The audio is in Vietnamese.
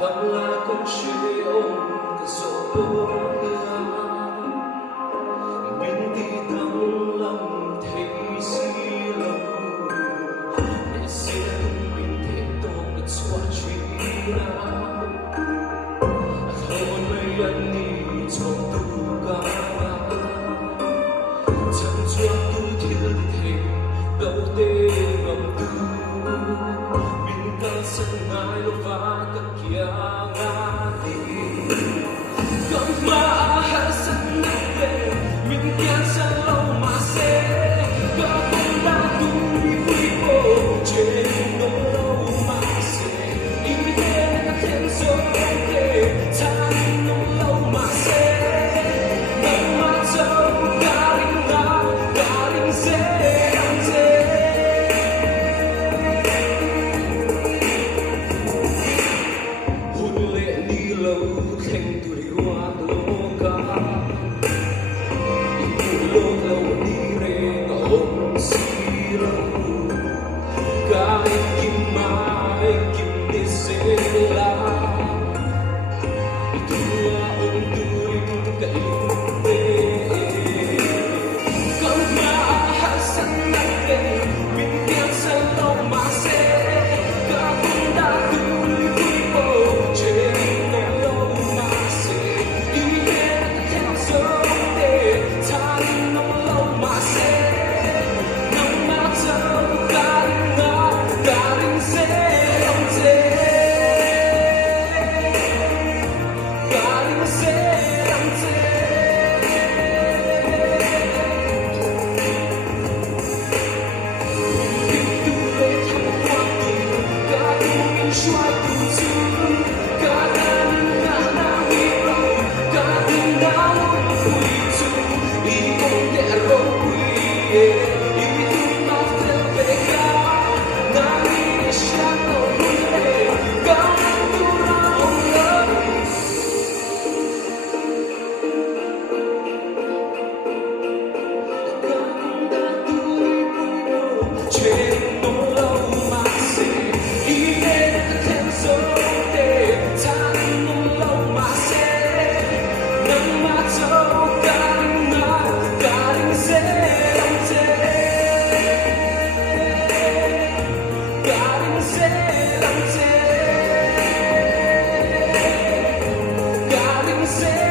Đâm là con suy ôm cái số bố mình đi đắng lòng thấy gì lâu để xem mình thế tôi được xóa truy nào thôi mấy anh đi trong tu ca chẳng cho tu thiếu thêm đâu tê ngầm tu mình ca sân ai lo phá các kia ngati kama hasan nate min kya sa lo ma se ka punda tu wi po che no ma se i de na ten so te ta no lo ma se na ma so garing se khen tuổi hoa lô ca lô lâu đi re ôm xì lâu cái kim mai kim đi xe la tua ôm tuổi cái tê con ma hasan nate min kian sa lâu mà se cả cũng đã tuổi vui bộ trên say